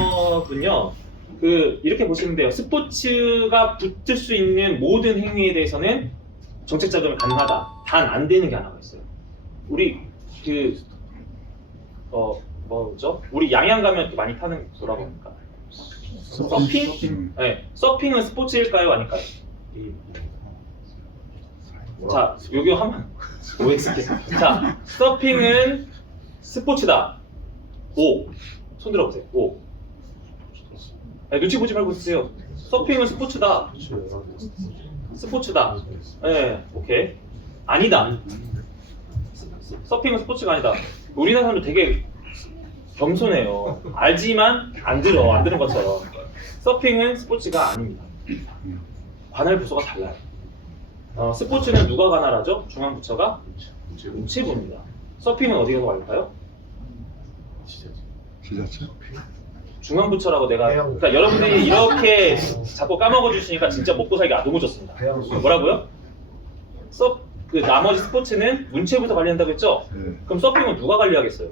영업은요, 이렇게 보시면 돼요. 스포츠가 붙을 수 있는 모든 행위에 대해서는 정책 자금이 가능하다. 단 안 되는 게 하나가 있어요. 우리 뭐죠? 우리 양양 가면 많이 타는 게 뭐라고 합니까? 서핑? 네. 서핑은 스포츠일까요? 아닐까요? 자, 여기 한번 OX게. 자, 서핑은 스포츠다. O. 손 들어보세요. O. 네, 눈치 보지 말고 쓰세요. 서핑은 스포츠다. 스포츠다. 네, 오케이. 아니다. 서핑은 스포츠가 아니다. 우리나라 사람들 되게 겸손해요. 알지만 안 들은 것처럼. 서핑은 스포츠가 아닙니다. 관할 부서가 달라요. 스포츠는 누가 관할하죠? 중앙부처가 문체부입니다. 서핑은 어디가 관할까요? 지자체? 중앙부처라고 내가 그러니까 여러분들이 이렇게 자꾸 까먹어 주시니까 진짜 먹고 살기가 너무 좋습니다. 뭐라고요? 나머지 스포츠는 문체부터 관리한다고 했죠? 네. 그럼 서핑은 누가 관리하겠어요?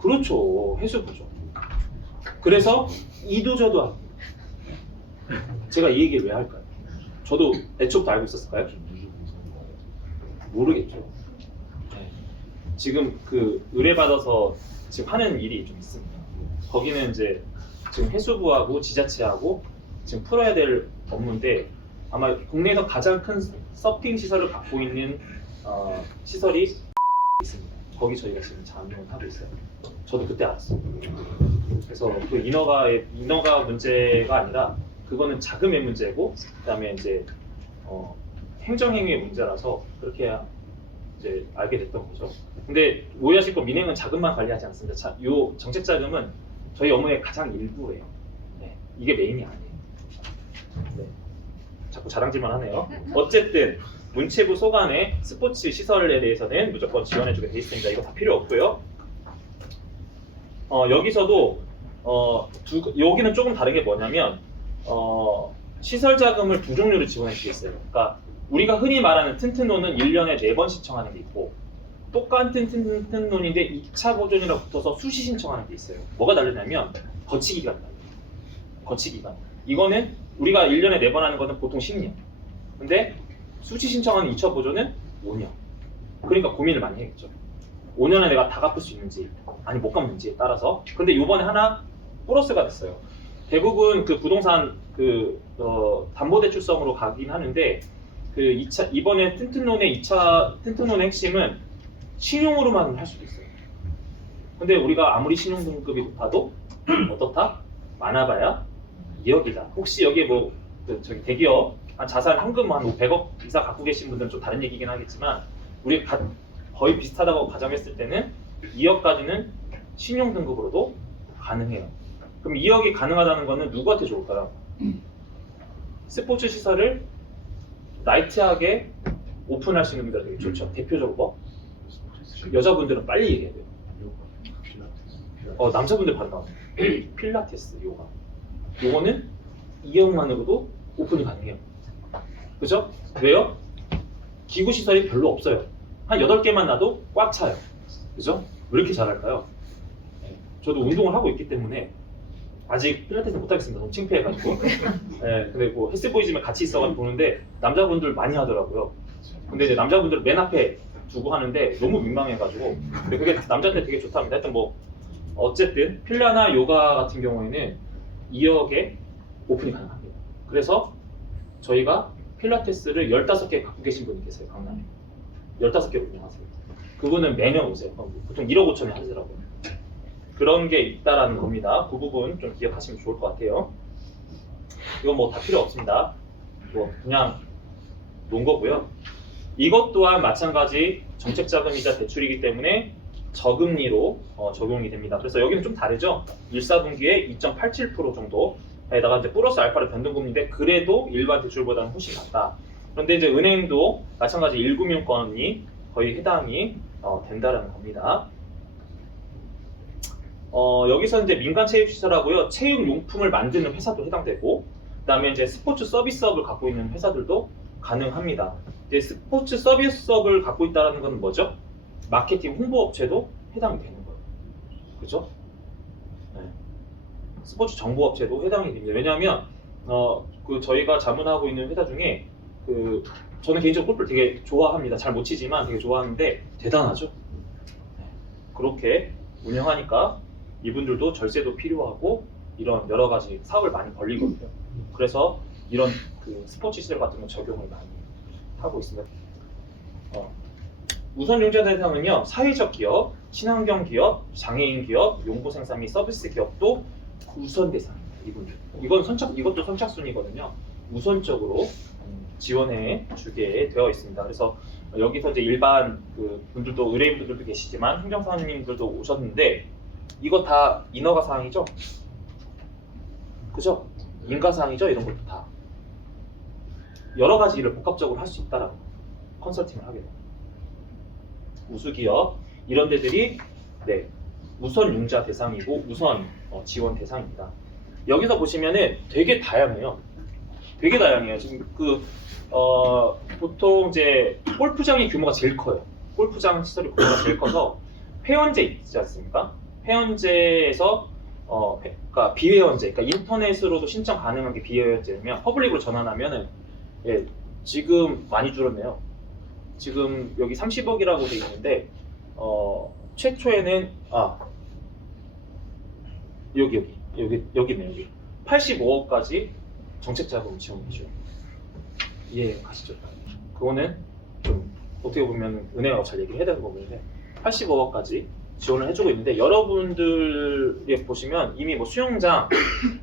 그렇죠. 해수부죠. 그래서 이도저도 안 돼요. 제가 이 얘기를 왜 할까요? 저도 애초부터 알고 있었을까요? 모르겠죠. 네. 지금 의뢰받아서 지금 하는 일이 좀 있습니다. 거기는 이제 지금 해수부하고 지자체하고 지금 풀어야 될 업무인데 아마 국내에서 가장 큰 서핑 시설을 갖고 있는 시설이 있습니다. 거기 저희가 지금 잠용을 하고 있어요. 저도 그때 알았어요. 그래서 인허가 문제가 아니라 그거는 자금의 문제고 그다음에 이제 행정행위의 문제라서 그렇게 이제 알게 됐던 거죠. 근데 오해하실 건 민행은 자금만 관리하지 않습니다. 요 정책 자금은 저희 업무의 가장 일부예요. 네, 이게 메인이 아니에요. 네. 자꾸 자랑질만 하네요. 어쨌든 문체부 소관의 스포츠 시설에 대해서는 무조건 지원해주게 돼 있습니다. 이거 다 필요 없고요. 여기서도 여기는 조금 다른 게 뭐냐면 시설 자금을 두 종류로 지원할 수 있어요. 그러니까 우리가 흔히 말하는 튼튼론은 1년에 4번 신청하는 게 있고 똑같은 튼튼론인데 2차 보존이라고 붙어서 수시 신청하는 게 있어요. 뭐가 다르냐면 거치기간이 달라요. 거치기간. 이거는 우리가 1년에 4번 하는 거는 보통 10년. 근데 수시 신청하는 2차 보존은 5년. 그러니까 고민을 많이 해야겠죠. 5년에 내가 다 갚을 수 있는지 아니 못 갚는지에 따라서. 근데 이번에 하나 플러스가 됐어요. 대부분 부동산 담보대출성으로 가긴 하는데 이번에 튼튼론의 2차 튼튼론의 핵심은 신용으로만 할 수도 있어요. 근데 우리가 아무리 신용 등급이 높아도 어떻다? 많아봐야 2억이다. 혹시 여기에 저기 대기업 자산 현금 한 100억 이상 갖고 계신 분들은 좀 다른 얘기긴 하겠지만 우리 거의 비슷하다고 가정했을 때는 2억까지는 신용 등급으로도 가능해요. 그럼 2억이 가능하다는 거는 누구한테 좋을까요? 스포츠 시설을 나이트하게 오픈할 수 있는 분들 되게 좋죠. 대표적으로 여자분들은 빨리 얘기해야 돼요. 남자분들 바로 나와요. 필라테스, 요가. 요거는 2억만으로도 오픈이 가능해요. 그죠? 왜요? 기구 시설이 별로 없어요. 한 8개만 놔도 꽉 차요. 그죠? 왜 이렇게 잘할까요? 저도 운동을 하고 있기 때문에 아직 필라테스 못하겠습니다. 너무 창피해가지고. 네, 근데 헬스보이즘에 같이 있어가지고 보는데 남자분들 많이 하더라고요. 근데 이제 남자분들 맨 앞에 두고 하는데 너무 민망해가지고. 근데 그게 남자한테 되게 좋답니다. 하여튼 어쨌든 필라나 요가 같은 경우에는 2억에 오픈이 가능합니다. 그래서 저희가 필라테스를 15개 갖고 계신 분이 계세요. 강남에. 15개로 운영하세요. 그분은 매년 오세요. 보통 1억 5천에 하시더라고요. 그런 게 있다라는 겁니다. 그 부분 좀 기억하시면 좋을 것 같아요. 이건 다 필요 없습니다. 그냥 놓은 거고요. 이것 또한 마찬가지 정책 자금이자 대출이기 때문에 저금리로 적용이 됩니다. 그래서 여기는 좀 다르죠. 1사분기에 2.87% 정도에다가 이제 플러스 알파를 변동금리인데 그래도 일반 대출보다는 훨씬 낫다. 그런데 이제 은행도 마찬가지 1금융권이 거의 해당이 된다라는 겁니다. 여기서 이제 민간 체육시설하고요, 체육용품을 만드는 회사도 해당되고, 그다음에 이제 스포츠 서비스업을 갖고 있는 회사들도 가능합니다. 이제 스포츠 서비스업을 갖고 있다는 건 뭐죠? 마케팅 홍보업체도 해당이 되는 거예요. 그죠? 네. 스포츠 정보업체도 해당이 됩니다. 왜냐하면 그 저희가 자문하고 있는 회사 중에 그 저는 개인적으로 골프를 되게 좋아합니다. 잘 못 치지만 되게 좋아하는데 대단하죠. 그렇게 운영하니까 이분들도 절세도 필요하고 이런 여러 가지 사업을 많이 벌리거든요. 그래서 이런 그 스포츠 시설 같은 거 적용을 많이 하고 있습니다. 우선 융자 대상은요, 사회적 기업, 친환경 기업, 장애인 기업, 용보 생산 및 서비스 기업도 우선 대상입니다. 이것도 선착순이거든요. 우선적으로 지원해 주게 되어 있습니다. 그래서 여기서 이제 일반 그 분들도 의뢰인분들도 계시지만 행정사님들도 오셨는데 이거 다 인허가 사항이죠? 그죠? 인가사항이죠? 이런 것도 다 여러 가지 일을 복합적으로 할 수 있다라고 컨설팅을 하게 됩니다. 우수기업 이런 데들이 우선 융자 대상이고 우선 지원 대상입니다. 여기서 보시면은 되게 다양해요. 되게 다양해요. 지금 보통 이제 골프장의 규모가 제일 커요. 골프장 시설의 규모가 제일 커서 회원제 있지 않습니까? 회원제에서 그러니까 비회원제, 그러니까 인터넷으로도 신청 가능한 게 비회원제면 퍼블릭으로 전환하면은 지금 많이 줄었네요. 지금 여기 30억이라고 돼 있는데 최초에는 여기네요. 여기 85억까지 정책자금 지원해줘요. 이해 가시죠? 그거는 좀 어떻게 보면 은행하고 잘 얘기를 해야 되는 부분인데 85억까지 지원을 해주고 있는데 여러분들이 보시면 이미 뭐 수영장,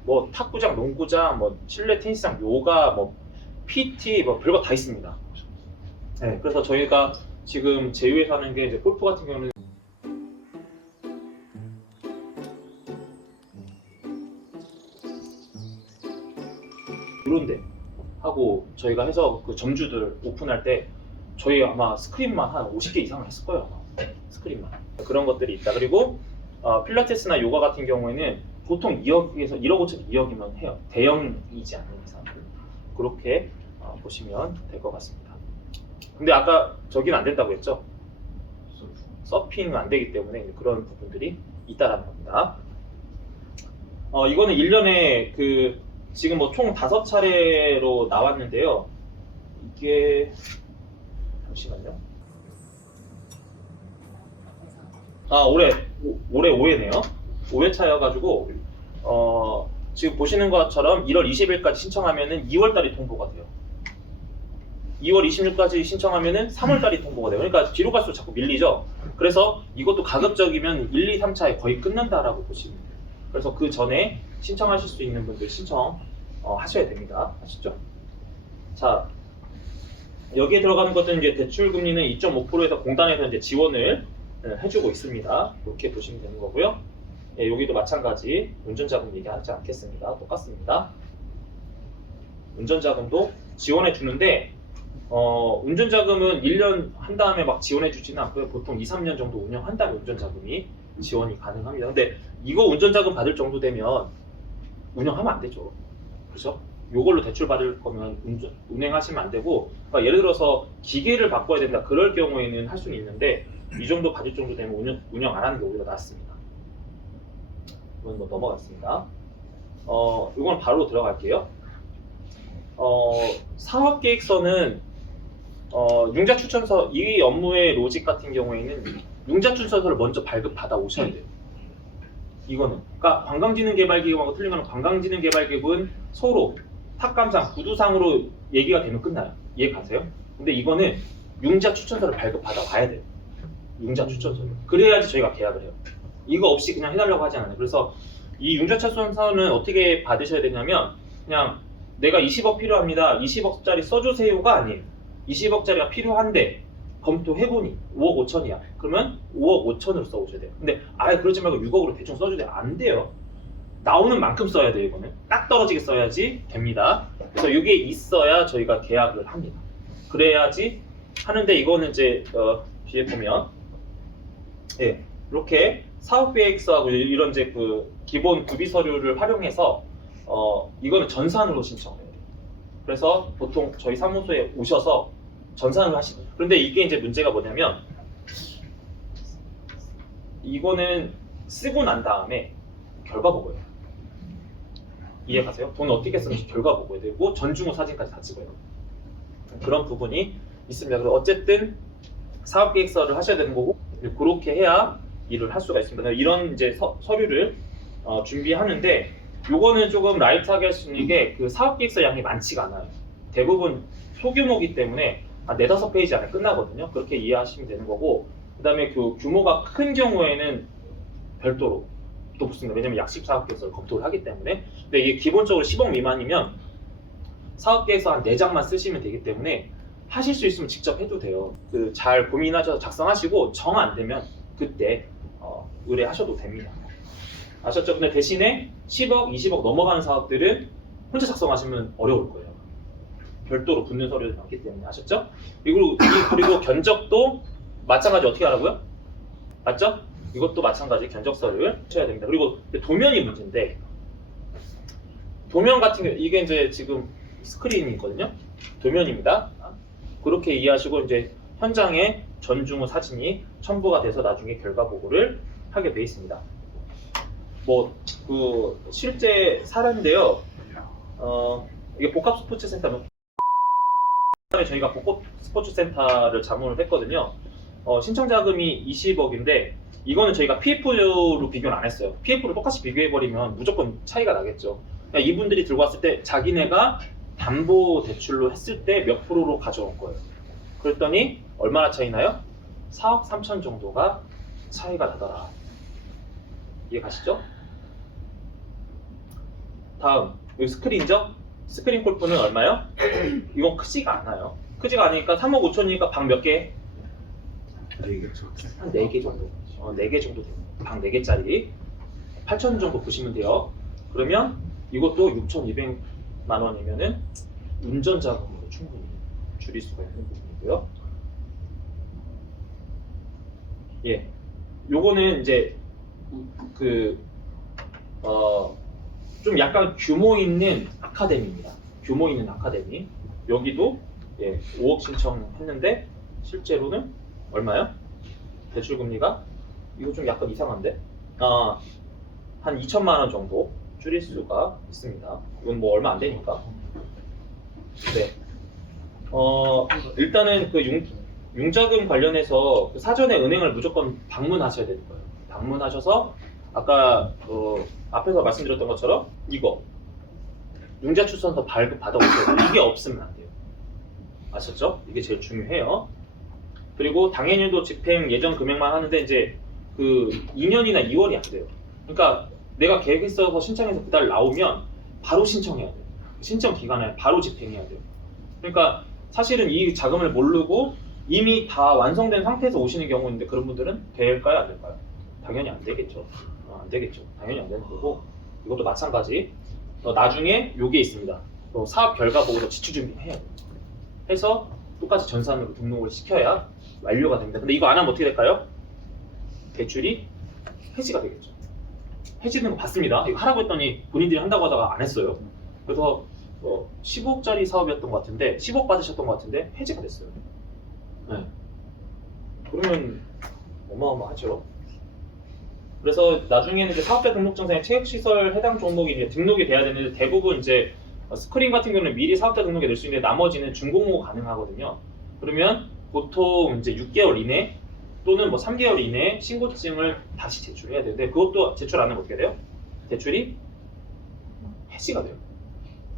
뭐 탁구장, 농구장, 뭐 실내 테니스장, 요가, 뭐 PT, 뭐 별거 다 있습니다. 그래서 저희가 지금 제휴해서 하는 게 이제 골프 같은 경우는 이런데 하고 저희가 해서 그 점주들 오픈할 때 저희 아마 스크린만 한 50개 이상 했을 거예요. 아마. 스크린만 그런 것들이 있다. 그리고 필라테스나 요가 같은 경우에는 보통 2억에서 1억 5천 2억이면 해요. 대형이지 않는 이상 그렇게 보시면 될 것 같습니다. 근데 아까 저기는 안 된다고 했죠? 서핑은 안 되기 때문에 그런 부분들이 있다라는 겁니다. 이거는 1년에 지금 뭐 총 5차례로 나왔는데요. 이게 잠시만요. 올해 5회네요. 5회차여가지고 지금 보시는 것처럼 1월 20일까지 신청하면은 2월달이 통보가 돼요. 2월 20일까지 신청하면은 3월달이 통보가 돼요. 그러니까 뒤로 갈수록 자꾸 밀리죠. 그래서 이것도 가급적이면 1, 2, 3차에 거의 끝난다라고 보시면 돼요. 그래서 그 전에 신청하실 수 있는 분들 신청 하셔야 됩니다. 아시죠? 자, 여기에 들어가는 것들은 이제 대출 금리는 2.5%에서 공단에서 이제 지원을 해주고 있습니다. 이렇게 보시면 되는 거고요. 여기도 마찬가지 운전자금 얘기하지 않겠습니다. 똑같습니다. 운전자금도 지원해 주는데 운전자금은 1년 한 다음에 막 지원해 주지는 않고요. 보통 2, 3년 정도 운영한 다음에 운전자금이 지원이 가능합니다. 근데 이거 운전자금 받을 정도 되면 운영하면 안 되죠. 그렇죠? 요걸로 대출 받을 거면 운행하시면 안 되고, 그러니까 예를 들어서 기계를 바꿔야 된다 그럴 경우에는 할 수는 있는데 이 정도 받을 정도 되면 운영 안 하는 게 오히려 낫습니다. 이건 뭐 넘어갔습니다. 이건 바로 들어갈게요. 사업계획서는 융자 추천서 이 업무의 로직 같은 경우에는 융자 추천서를 먼저 발급받아 오셔야 돼요. 이거는 그러니까 관광진흥개발기획하고 틀린 거는 관광진흥개발기획은 서로 탁감상 구두상으로 얘기가 되면 끝나요. 이해 가세요? 근데 이거는 융자 추천서를 발급받아 와야 돼요. 융자 추천서를. 그래야지 저희가 계약을 해요. 이거 없이 그냥 해달라고 하지 않아요. 그래서 이 융자 추천서는 어떻게 받으셔야 되냐면 그냥 내가 20억 필요합니다. 20억짜리 써주세요가 아니에요. 20억짜리가 필요한데 검토해보니 5억 5천이야. 그러면 5억 5천으로 써오셔야 돼요. 근데 아예 그러지 말고 6억으로 대충 써주세요. 안 돼요. 나오는 만큼 써야 돼요. 이거는 딱 떨어지게 써야지 됩니다. 그래서 이게 있어야 저희가 계약을 합니다. 그래야지 하는데 이거는 이제 뒤에 보면 이렇게 사업계획서하고 이런 이제 기본 구비 서류를 활용해서 이거는 전산으로 신청을 해요. 그래서 보통 저희 사무소에 오셔서 전산을 하시는. 그런데 이게 이제 문제가 뭐냐면 이거는 쓰고 난 다음에 결과 보고요. 이해 가세요? 돈을 어떻게 쓰는지 결과 보고야 되고 전중후 사진까지 다 찍어야 돼요. 그런 부분이 있습니다. 그래서 어쨌든 사업계획서를 하셔야 되는 거고 그렇게 해야 일을 할 수가 있습니다. 이런 이제 서류를 준비하는데 요거는 조금 라이트하게 할 수 있는 게 그 사업계획서 양이 많지가 않아요. 대부분 소규모기 때문에 한 4-5페이지 안에 끝나거든요. 그렇게 이해하시면 되는 거고 그 다음에 그 규모가 큰 경우에는 별도로 또 붙습니다. 왜냐면 약식 사업계획서를 검토를 하기 때문에. 근데 이게 기본적으로 10억 미만이면 사업계획서 한 4장만 쓰시면 되기 때문에 하실 수 있으면 직접 해도 돼요. 그 잘 고민하셔서 작성하시고 정 안 되면 그때 의뢰하셔도 됩니다. 아셨죠? 근데 대신에 10억, 20억 넘어가는 사업들은 혼자 작성하시면 어려울 거예요. 별도로 붙는 서류들이 많기 때문에. 아셨죠? 그리고 견적도 마찬가지 어떻게 하라고요? 맞죠? 이것도 마찬가지 견적서를 쳐야 됩니다. 그리고 도면이 문제인데 도면 같은 경우 이게 이제 지금 스크린이거든요. 도면입니다. 그렇게 이해하시고 이제 현장에 전중후 사진이 첨부가 돼서 나중에 결과 보고를 하게 돼 있습니다. 뭐 그 실제 사례인데요. 이게 복합 스포츠 센터 저희가 복합 스포츠 센터를 자문을 했거든요. 신청 자금이 20억인데 이거는 저희가 PF로 비교는 안 했어요. PF로 똑같이 비교해버리면 무조건 차이가 나겠죠. 그러니까 이분들이 들고 왔을 때 자기네가 담보 대출로 했을 때 몇 프로로 가져온 거예요. 그랬더니 얼마나 차이 나요? 4억 3천 정도가 차이가 나더라. 이해 가시죠? 다음 여기 스크린이죠? 스크린 골프는 얼마요? 이건 크지가 않아요. 크지가 않으니까 3억 5천이니까 방 몇 개? 한 4개 정도. 4개 정도 됩니다. 방 4개짜리 8천 정도 보시면 돼요. 그러면 이것도 6,200만 원이면은 운전 자금으로 충분히 줄일 수가 있는 부분이고요. 예, 요거는 이제 좀 약간 규모 있는 아카데미입니다. 규모 있는 아카데미. 여기도 5억 신청했는데 실제로는 얼마요? 대출 금리가 이거 좀 약간 이상한데 한 2천만 원 정도 줄일 수가 있습니다. 이건 뭐 얼마 안 되니까. 네. 일단은 그 융자금 관련해서 그 사전에 은행을 무조건 방문하셔야 되는 거예요. 방문하셔서 아까 앞에서 말씀드렸던 것처럼 이거 융자출선서 발급 받아오셔야 돼요. 이게 없으면 안 돼요. 아셨죠? 이게 제일 중요해요. 그리고 당해년도 집행 예정 금액만 하는데 이제 그 2년이나 2월이 안 돼요. 그러니까 내가 계획했어서 신청해서 그달 나오면 바로 신청해야 돼요. 신청 기간에 바로 집행해야 돼요. 그러니까 사실은 이 자금을 모르고 이미 다 완성된 상태에서 오시는 경우인데 그런 분들은 될까요? 안 될까요? 당연히 안 되겠죠. 안 되겠죠. 당연히 안 되는 거고 이것도 마찬가지. 나중에 요게 있습니다. 사업 결과 보고서 지출 준비해야 돼요. 해서 똑같이 전산으로 등록을 시켜야 완료가 됩니다. 근데 이거 안 하면 어떻게 될까요? 대출이 해지가 되겠죠. 해지되는 거 봤습니다. 이거 하라고 했더니 본인들이 한다고 하다가 안 했어요. 그래서 15억짜리 사업이었던 것 같은데 10억 받으셨던 것 같은데 해지가 됐어요. 네. 그러면 어마어마하죠. 그래서 나중에는 이제 사업자 등록증상에 체육시설 해당 종목이 이제 등록이 돼야 되는데 대부분 이제 스크린 같은 경우는 미리 사업자 등록에 넣을 수 있는데 나머지는 준공모 가능하거든요. 그러면 보통 이제 6개월 이내 또는 뭐 3개월 이내에 신고증을 다시 제출해야 되는데 그것도 제출 안 하면 어떻게 돼요? 대출이 해지가 돼요.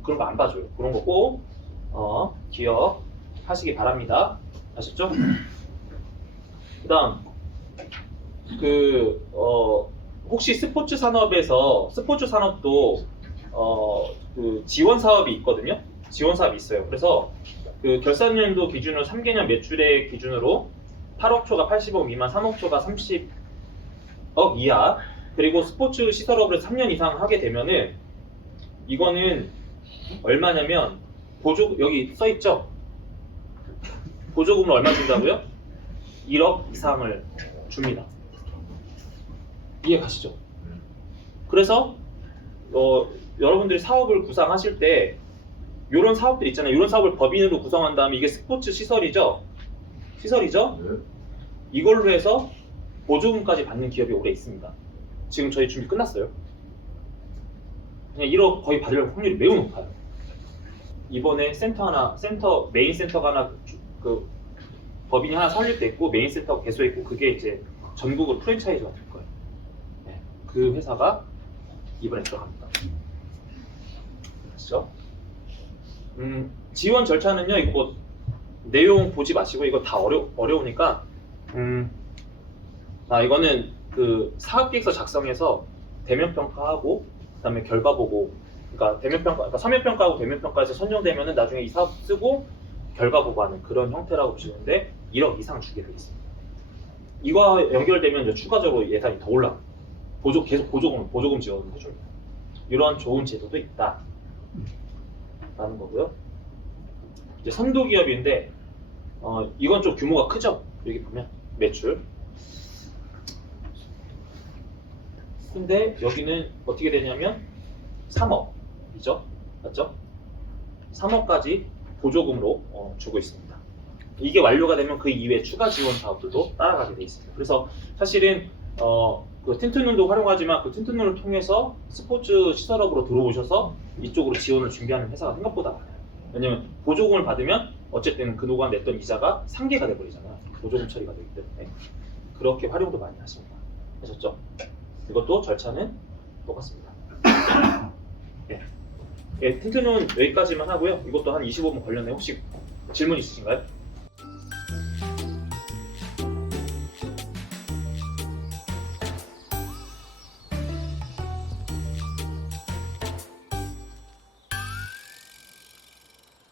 그런 거 안 봐줘요. 그런 거 꼭 기억하시기 바랍니다. 아셨죠? 그다음 혹시 스포츠 산업에서 스포츠 산업도 그 지원 사업이 있거든요. 지원 사업이 있어요. 그래서 그 결산연도 기준으로 3개년 매출액 기준으로 8억 초가 80억 미만, 3억 초가 30억 이하. 그리고 스포츠 시설업을 3년 이상 하게 되면은 이거는 얼마냐면 여기 써 있죠. 보조금을 얼마 준다고요? 1억 이상을 줍니다. 이해 가시죠? 그래서 여러분들이 사업을 구상하실 때 이런 사업들 있잖아요. 이런 사업을 법인으로 구성한 다음에 이게 스포츠 시설이죠? 네. 이걸로 해서 보조금까지 받는 기업이 오래 있습니다. 지금 저희 준비 끝났어요. 그냥 1억 거의 받을 확률이 매우 높아요. 이번에 메인 센터가 하나 그 법인이 하나 설립됐고 메인 센터가 개소했고 그게 이제 전국으로 프랜차이즈가 될 거예요. 네, 그 회사가 이번에 들어갑니다. 그렇죠? 지원 절차는요. 이거 뭐 내용 보지 마시고 이거 다 어려우니까 이거는 그 사업계획서 작성해서 대면 평가하고 그다음에 결과 보고 그러니까 그러니까 서면 평가하고 대면 평가에서 선정되면은 나중에 이 사업 쓰고 결과 보고하는 그런 형태라고 보시는데 1억 이상 주게 돼 있습니다. 이거 연결되면 이제 추가적으로 예산이 더 올라. 계속 보조금 지원을 해줍니다. 이런 좋은 제도도 있다. 라는 거고요. 이제 선도 기업인데 이건 좀 규모가 크죠. 여기 보면 매출. 근데 여기는 어떻게 되냐면 3억이죠. 맞죠? 3억까지 보조금으로 주고 있습니다. 이게 완료가 되면 그 이외에 추가 지원 사업들도 따라가게 돼 있습니다. 그래서 사실은 그 틴트눈도 활용하지만 그 틴트눈을 통해서 스포츠 시설업으로 들어오셔서 이쪽으로 지원을 준비하는 회사가 생각보다 많아요. 왜냐면 보조금을 받으면 어쨌든 그동안 냈던 이자가 상계가 돼버리잖아요. 보조금 처리가 되기 때문에 그렇게 활용도 많이 하십니다. 아셨죠? 이것도 절차는 똑같습니다. 예, 틴트눈 여기까지만 하고요. 이것도 한 25분 걸렸네요. 혹시 질문 있으신가요?